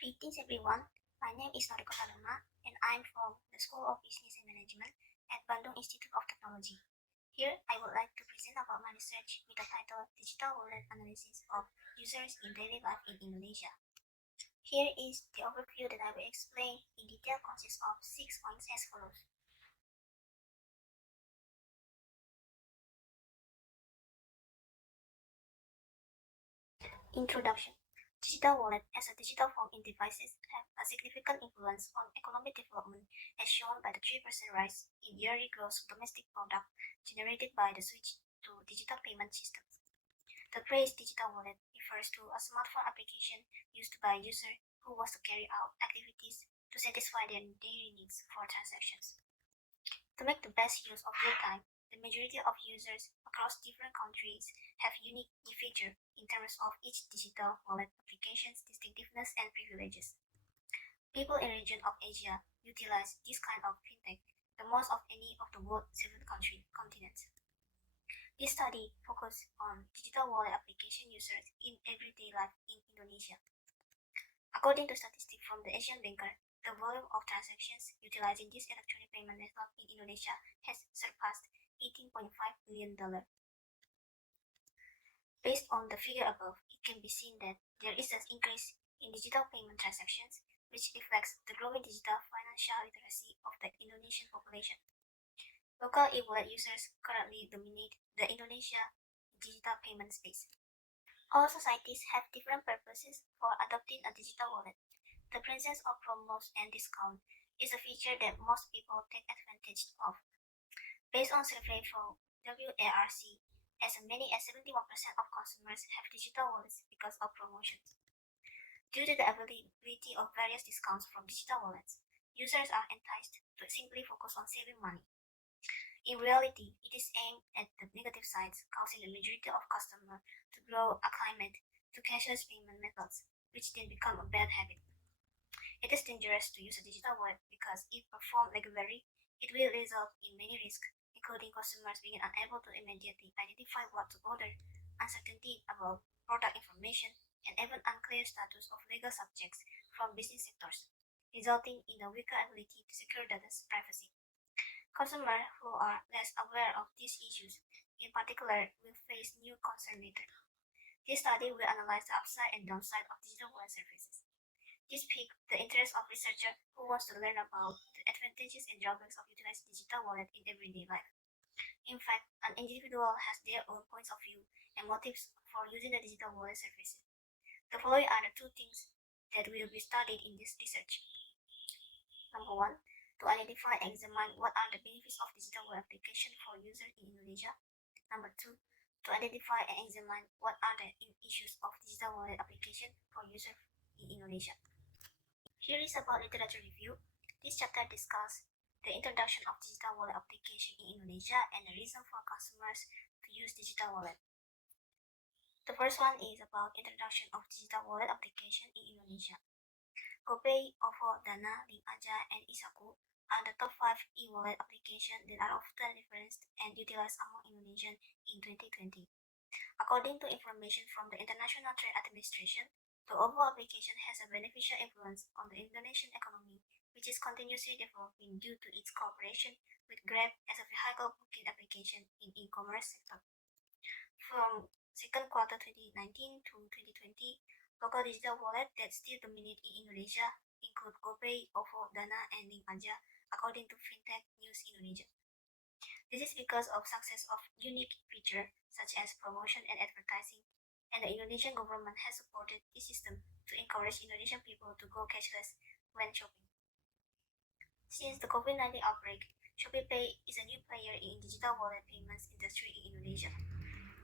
Greetings everyone, my name is Noriko Tanuma and I'm from the School of Business and Management at Bandung Institute of Technology. Here I would like to present about my research with the title Digital Wallet Analysis of Users in Daily Life in Indonesia. Here is the overview that I will explain in detail consists of 6 points as follows. Introduction. Digital wallet as a digital form in devices have a significant influence on economic development as shown by the 3% rise in yearly gross domestic product generated by the switch to digital payment systems. The phrase digital wallet refers to a smartphone application used by a user who wants to carry out activities to satisfy their daily needs for transactions. To make the best use of real time, the majority of users across different countries have unique features in terms of each digital wallet application's distinctiveness and privileges. People in the region of Asia utilize this kind of fintech the most of any of the world's 7 continents. This study focused on digital wallet application users in everyday life in Indonesia. According to statistics from the Asian Banker, the volume of transactions utilizing this electronic payment method in Indonesia has surpassed $18.5 billion. Based on the figure above, it can be seen that there is an increase in digital payment transactions, which reflects the growing digital financial literacy of the Indonesian population. Local e-wallet users currently dominate the Indonesia digital payment space. All societies have different purposes for adopting a digital wallet. The presence of promos and discount is a feature that most people take advantage of. Based on survey from WARC, as many as 71% of consumers have digital wallets because of promotions. Due to the availability of various discounts from digital wallets, users are enticed to simply focus on saving money. In reality, it is aimed at the negative sides, causing the majority of customers to grow acclimate to cashless payment methods, which then become a bad habit. It is dangerous to use a digital wallet because if performed regularly, it will result in many risks, including consumers being unable to immediately identify what to order, uncertainty about product information, and even unclear status of legal subjects from business sectors, resulting in a weaker ability to secure data's privacy. Consumers who are less aware of these issues, in particular, will face new concerns later. This study will analyze the upside and downside of digital wallet services. This piqued the interest of researchers who wants to learn about the advantages and drawbacks of utilizing digital wallet in everyday life. In fact, an individual has their own points of view and motives for using the digital wallet services. The following are the 2 things that will be studied in this research. Number 1, to identify and examine what are the benefits of digital wallet application for users in Indonesia. Number 2, to identify and examine what are the issues of digital wallet application for users in Indonesia. Here is about literature review. This chapter discusses the introduction of digital wallet application in Indonesia and the reason for customers to use digital wallet. The first one is about introduction of digital wallet application in Indonesia. GoPay, OVO, Dana, Link Aja, and Isaku are the top 5 e-wallet applications that are often referenced and utilized among Indonesians in 2020. According to information from the International Trade Administration, the OVO application has a beneficial influence on the Indonesian economy, which is continuously developing due to its cooperation with Grab as a vehicle booking application in e-commerce sector. From second quarter 2019 to 2020, local digital wallets that still dominate in Indonesia include GoPay, OVO, Dana, and Link Aja, according to Fintech News Indonesia. This is because of success of unique features such as promotion and advertising, and the Indonesian government has supported this system to encourage Indonesian people to go cashless when shopping. Since the COVID-19 outbreak, ShopeePay is a new player in digital wallet payments industry in Indonesia.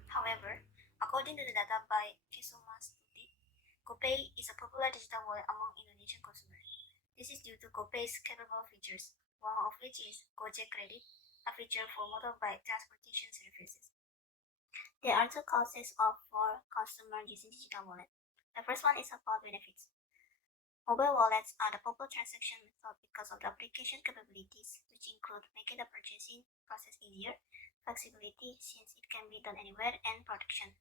However, according to the data by Kesuma Study, GoPay is a popular digital wallet among Indonesian consumers. This is due to GoPay's capable features, one of which is Gojek Credit, a feature for motorbike transportation services. There are 2 causes for customers using digital wallet. The first one is about benefits. Mobile wallets are the popular transaction method because of the application capabilities, which include making the purchasing process easier, flexibility since it can be done anywhere, and protection.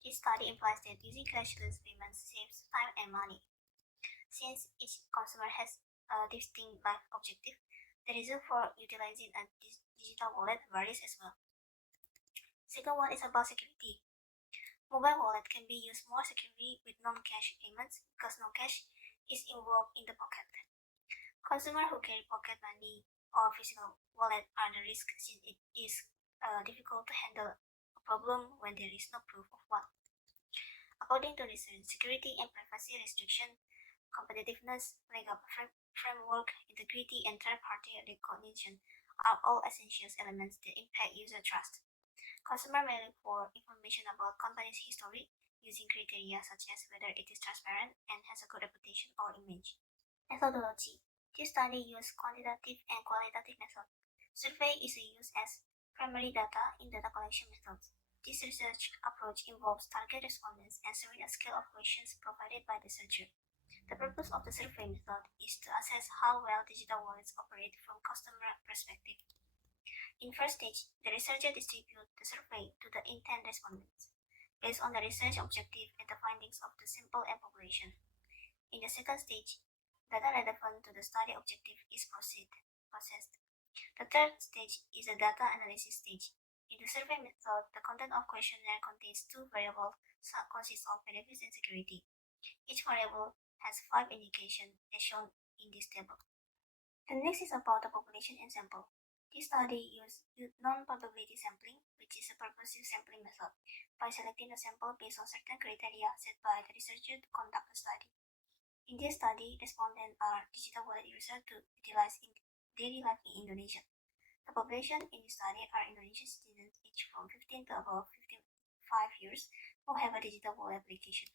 This study implies that using cashless payments saves time and money. Since each consumer has a distinct life objective, the reason for utilizing a digital wallet varies as well. Second one is about security. Mobile wallet can be used more securely with non-cash payments because no cash is involved in the pocket. Consumers who carry pocket money or physical wallet are the risk since it is difficult to handle a problem when there is no proof of one. According to research, security and privacy restriction, competitiveness, legal framework, integrity, and third-party recognition are all essential elements that impact user trust. Consumers may look for information about company's history using criteria such as whether it is transparent and has a good reputation or image. Methodology. This study used quantitative and qualitative methods. Survey is used as primary data in data collection methods. This research approach involves target respondents answering a scale of questions provided by the researcher. The purpose of the survey method is to assess how well digital wallets operate from customer perspective. In first stage, the researcher distributes the survey to the intent respondents based on the research objective and the findings of the sample and population. In the second stage, data relevant to the study objective is processed. The third stage is the data analysis stage. In the survey method, the content of questionnaire contains two variables consist of benefits and security. Each variable has 5 indications as shown in this table. The next is about the population and sample. This study used non-probability sampling, which is a purposive sampling method, by selecting a sample based on certain criteria set by the researcher to conduct the study. In this study, respondents are digital wallet users to utilize in daily life in Indonesia. The population in this study are Indonesian citizens aged from 15 to above 55 years who have a digital wallet application.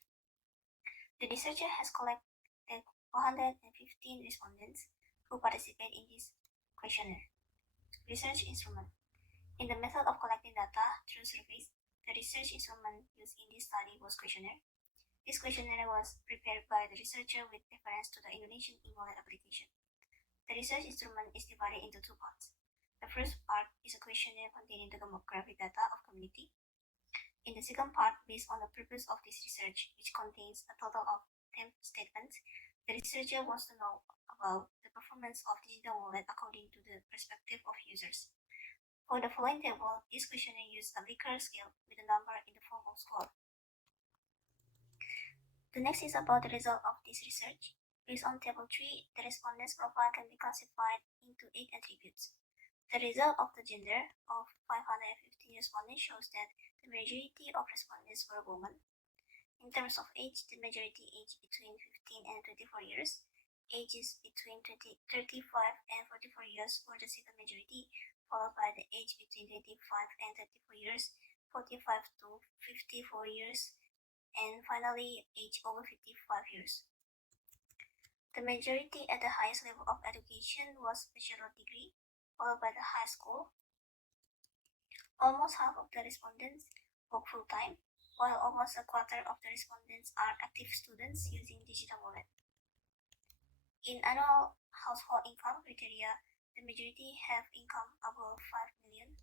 The researcher has collected 115 respondents who participate in this questionnaire. Research instrument. In the method of collecting data through surveys, the research instrument used in this study was questionnaire. This questionnaire was prepared by the researcher with reference to the Indonesian e-wallet application. The research instrument is divided into two parts. The first part is a questionnaire containing the demographic data of community. In the second part, based on the purpose of this research, which contains a total of 10 statements, the researcher wants to know about the performance of digital wallet according to the perspective of users. For the following table, this questionnaire uses a Likert scale with a number in the form of score. The next is about the result of this research. Based on table 3, the respondents' profile can be classified into 8 attributes. The result of the gender of 515 respondents shows that the majority of respondents were women. In terms of age, the majority aged between 15 and 24 years. Ages between 35 and 44 years were the second majority, followed by the age between 25 and 34 years, 45 to 54 years, and finally age over 55 years. The majority at the highest level of education was bachelor degree, followed by the high school. Almost half of the respondents work full-time, while almost a quarter of the respondents are active students using digital wallet. In annual household income criteria, the majority have income above 5 million.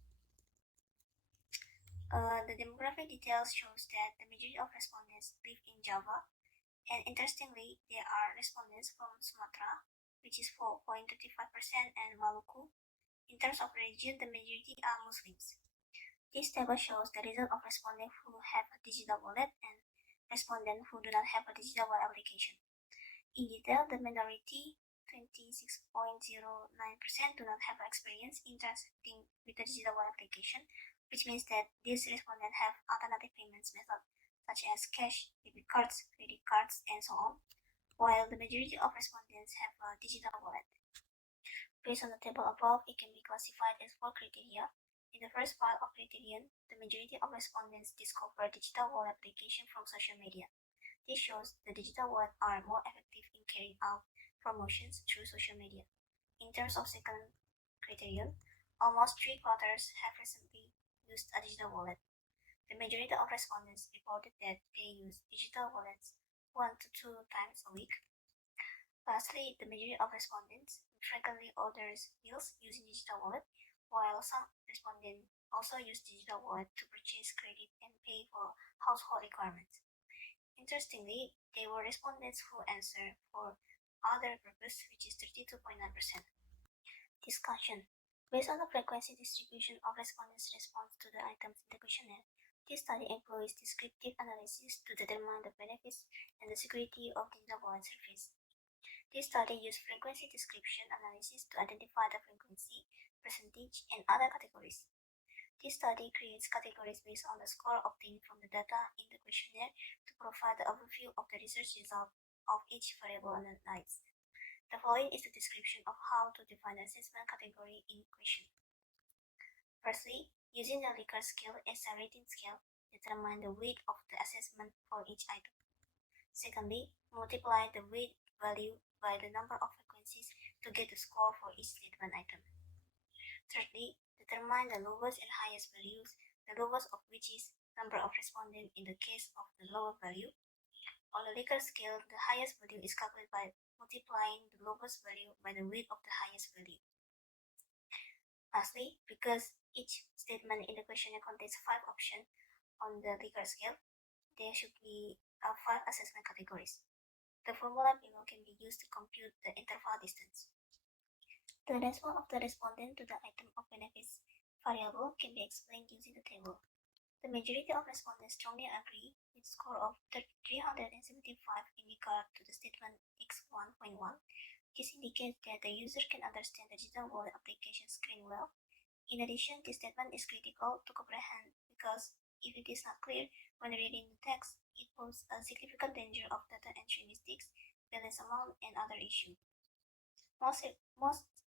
The demographic details shows that the majority of respondents live in Java, and interestingly, there are respondents from Sumatra, which is 4.35%, and Maluku. In terms of religion, the majority are Muslims. This table shows the result of respondents who have a digital wallet and respondents who do not have a digital wallet application. In detail, the minority, 26.09%, do not have experience interacting with the digital wallet application, which means that these respondents have alternative payments methods such as cash, debit cards, credit cards, and so on, while the majority of respondents have a digital wallet. Based on the table above, it can be classified as 4 criteria. In the first part of criterion, the majority of respondents discover digital wallet application from social media. This shows the digital wallet are more effective in carrying out promotions through social media. In terms of second criterion, almost 3/4 have recently used a digital wallet. The majority of respondents reported that they use digital wallets 1 to 2 times a week. Lastly, the majority of respondents frequently orders meals using digital wallet, while some respondents also use digital wallet to purchase credit and pay for household requirements. Interestingly, there were respondents who answered for other purpose, which is 32.9%. Discussion. Based on the frequency distribution of respondents' response to the items in the questionnaire, this study employs descriptive analysis to determine the benefits and the security of digital wallet service. This study used frequency description analysis to identify the frequency, percentage, and other categories. This study creates categories based on the score obtained from the data in the questionnaire to provide the overview of the research result of each variable analyzed. The following is a description of how to define the assessment category in question. Firstly, using the Likert scale as a rating scale, determine the weight of the assessment for each item. Secondly, multiply the weight value by the number of frequencies to get the score for each statement item. Thirdly, determine the lowest and highest values, the lowest of which is number of respondents in the case of the lower value. On the Likert scale, the highest value is calculated by multiplying the lowest value by the weight of the highest value. Lastly, because each statement in the questionnaire contains 5 options on the Likert scale, there should be 5 assessment categories. The formula below can be used to compute the interval distance. The response of the respondent to the item of benefits variable can be explained using the table. The majority of respondents strongly agree with a score of 375 in regard to the statement X1.1. This indicates that the user can understand the digital wallet application screen well. In addition, this statement is critical to comprehend because if it is not clear when reading the text, it poses a significant danger of data entry mistakes, balance amount, and other issues. Most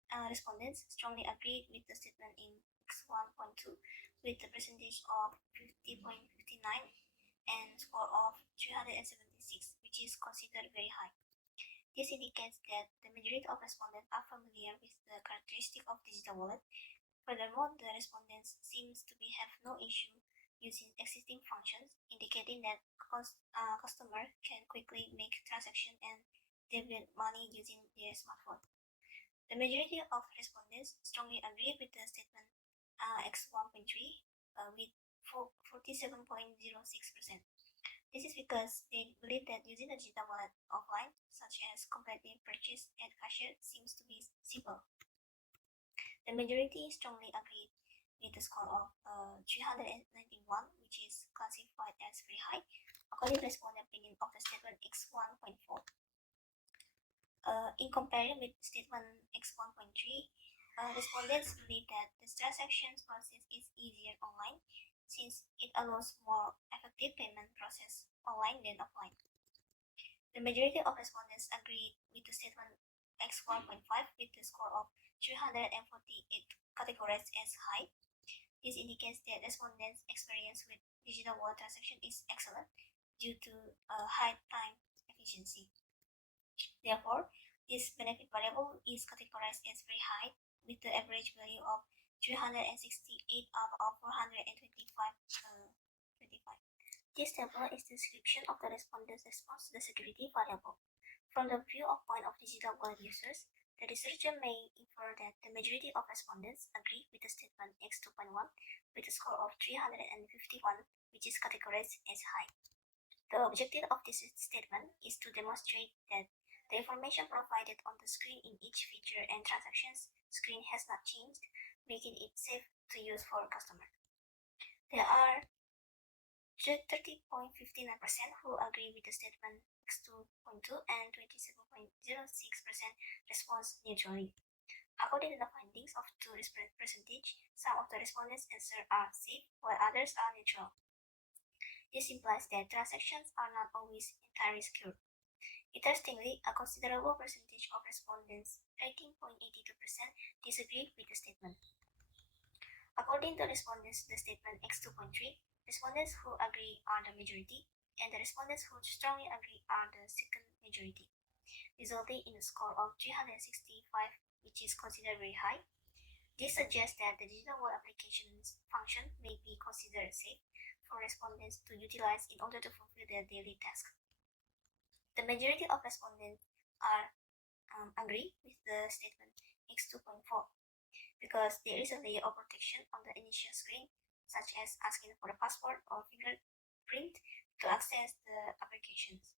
respondents strongly agreed with the statement in X1.2 with the percentage of 50.59 and score of 376, which is considered very high. This indicates that the majority of respondents are familiar with the characteristic of digital wallet. Furthermore, the respondents seems to have no issue using existing functions, indicating that customer can quickly make transactions and debit money using their smartphone. The majority of respondents strongly agree with the statement X1.3 with 47.06%. This is because they believe that using a digital wallet offline, such as completing purchase at cashier, seems to be simple. The majority strongly agreed with the score of 391, which is classified as very high, according to respondent opinion of the statement X1.4. In comparison with statement X1.3, respondents believe that the transactions process is easier online since it allows more effective payment process online than offline. The majority of respondents agree with the statement X1.5 with the score of 348 categorized as high. This indicates that respondents' experience with digital wallet transaction is excellent due to high time efficiency. Therefore, this benefit variable is categorized as very high with the average value of 368 out of 425. This table is the description of the respondent's response to the security variable. From the viewpoint of digital wallet users, the researcher may infer that the majority of respondents agree with the statement X2.1 with a score of 351, which is categorized as high. The objective of this statement is to demonstrate that the information provided on the screen in each feature and transactions screen has not changed, making it safe to use for a customer. There are 30.59% who agree with the statement X2.2 and 27.06% response neutrally. According to the findings of 2 percentage, some of the respondents' answers are safe while others are neutral. This implies that transactions are not always entirely secure. Interestingly, a considerable percentage of respondents, 18.82%, disagree with the statement. According to respondents to the statement X2.3, respondents who agree are the majority, and the respondents who strongly agree are the second majority, resulting in a score of 365, which is considered very high. This suggests that the digital wallet application's function may be considered safe for respondents to utilize in order to fulfill their daily tasks. The majority of respondents agree with the statement X2.4 because there is a layer of protection on the initial screen, such as asking for a passport or fingerprint to access the applications.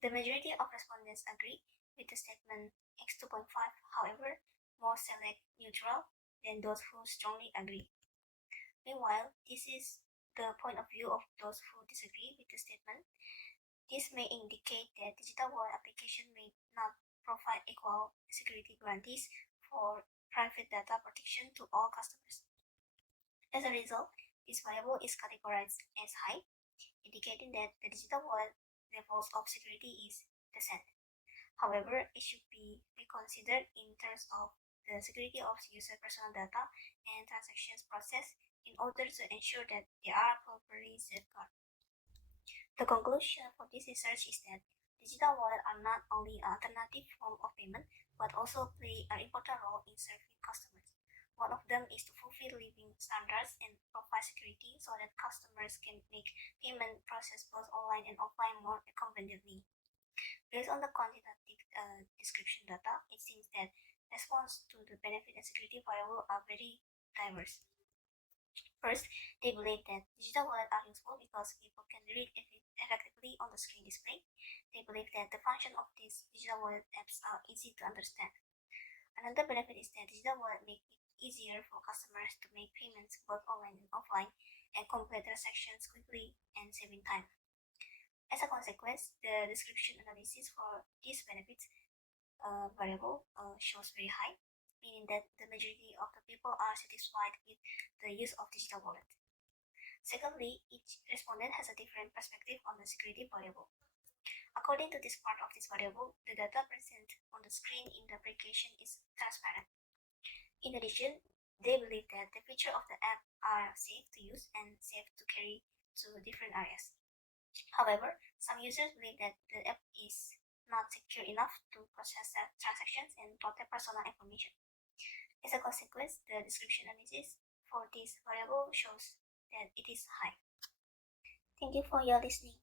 The majority of respondents agree with the statement X2.5, however, more select neutral than those who strongly agree. Meanwhile, this is the point of view of those who disagree with the statement. This may indicate that digital wallet application may not provide equal security guarantees for private data protection to all customers. As a result, this variable is categorized as high, indicating that the digital wallet levels of security is decent. However, it should be reconsidered in terms of the security of user personal data and transactions process in order to ensure that they are properly safeguarded. The conclusion for this research is that digital wallets are not only an alternative form of payment, but also play an important role in serving customers. One of them is to fulfill living standards and provide security so that customers can make payment process both online and offline more conveniently. Based on the quantitative description data, it seems that response to the benefit and security variable are very diverse. First, they believe that digital wallets are useful because people can read effectively on the screen display. They believe that the function of these digital wallet apps are easy to understand. Another benefit is that digital wallet make it easier for customers to make payments both online and offline and complete transactions quickly and saving time. As a consequence, the description analysis for these benefits variable shows very high, meaning that the majority of the people are satisfied with the use of digital wallet. Secondly, each respondent has a different perspective on the security variable. According to this part of this variable, the data present on the screen in the application is transparent. In addition, they believe that the features of the app are safe to use and safe to carry to different areas. However, some users believe that the app is not secure enough to process transactions and protect personal information. As a consequence, the description analysis for this variable shows that it is high. Thank you for your listening.